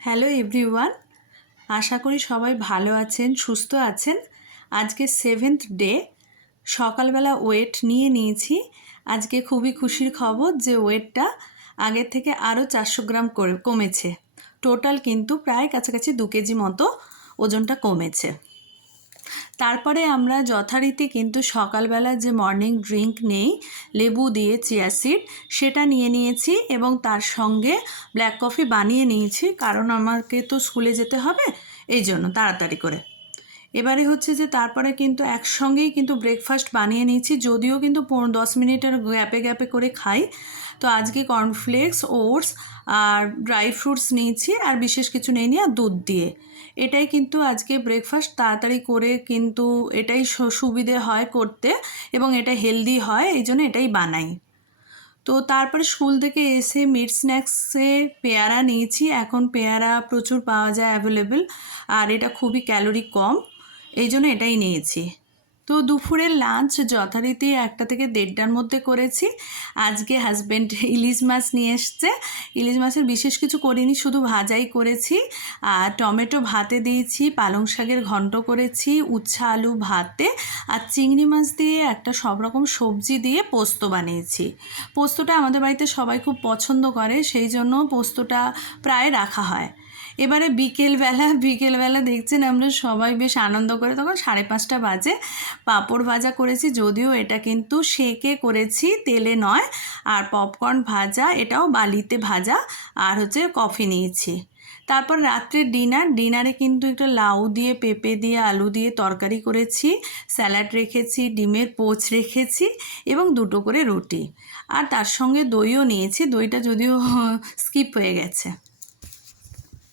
Hello everyone, আশা করি সবাই ভালো আছেন, সুস্থ আছেন। আজকে 7th ডে, সকালবেলা ওয়েট নিয়ে নিয়েছি। আজকে খুবই খুশির খবর যে ওয়েটটা আগের থেকে আরও 400 গ্রাম করে কমেছে। টোটাল কিন্তু প্রায় কাছাকাছি 2 কেজি মতো ওজনটা কমেছে। তারপরে আমরা যথারীতি কিন্তু সকালবেলা যে মর্নিং ড্রিঙ্ক নেই লেবু দিয়ে চিয়া সিড, সেটা নিয়ে নিয়েছি এবং তার সঙ্গে ব্ল্যাক কফি বানিয়ে নিয়েছি, কারণ আমাকে তো স্কুলে যেতে হবে, এই জন্য তাড়াতাড়ি করে। এবারে হচ্ছে যে তারপরে কিন্তু একসঙ্গেই কিন্তু ব্রেকফাস্ট বানিয়ে নিয়েছি, যদিও কিন্তু 10 মিনিটের গ্যাপে গ্যাপে করে খাই। তো আজকে কর্নফ্লেক্স, ওটস আর ড্রাই ফ্রুটস নিয়েছি, আর বিশেষ কিছু নেই আর দুধ দিয়ে। এটাই কিন্তু আজকে ব্রেকফাস্ট, তাড়াতাড়ি করে কিন্তু এটাই সুবিধে হয় করতে এবং এটা হেলদি হয়, এই জন্য এটাই বানাই। তো তারপরে স্কুল থেকে এসে মিড স্ন্যাক্সে পেয়ারা নিয়েছি। এখন পেয়ারা প্রচুর পাওয়া যায় অ্যাভেলেবেল, আর এটা খুবই ক্যালোরি কম, এই জন্য এটাই নিয়েছি। তো দুপুরের লাঞ্চ যথারীতি 1টা থেকে 1:30টার মধ্যে করেছি। আজকে হাজব্যান্ড ইলিশ মাছ নিয়ে এসছে। ইলিশ মাছের বিশেষ কিছু করিনি, শুধু ভাজাই করেছি। আর টমেটো ভাতে দিয়েছি, পালং শাকের ঘন্ট করেছি, উচ্ছে আলু ভাতে, আর চিংড়ি মাছ দিয়ে একটা সব রকম সবজি দিয়ে পোস্ত বানিয়েছি। পোস্তটা আমাদের বাড়িতে সবাই খুব পছন্দ করে, সেই জন্য পোস্তটা প্রায় রাখা হয়। এবারে বিকেলবেলা দেখছেন আমরা সবাই বেশ আনন্দ করে, তখন 5:30 বাজে। পাঁপড় ভাজা করেছি, যদিও এটা কিন্তু সেকে করেছি, তেলে নয়। আর পপকর্ন ভাজা, এটাও বালিতে ভাজা। আর হচ্ছে কফি নিয়েছি। তারপর রাত্রে ডিনারে কিন্তু একটা লাউ দিয়ে, পেঁপে দিয়ে, আলু দিয়ে তরকারি করেছি, স্যালাড রেখেছি, ডিমের পোচ রেখেছি এবং 2টো করে রুটি। আর তার সঙ্গে দইও নিয়েছি, দইটা যদিও স্কিপ হয়ে গেছে।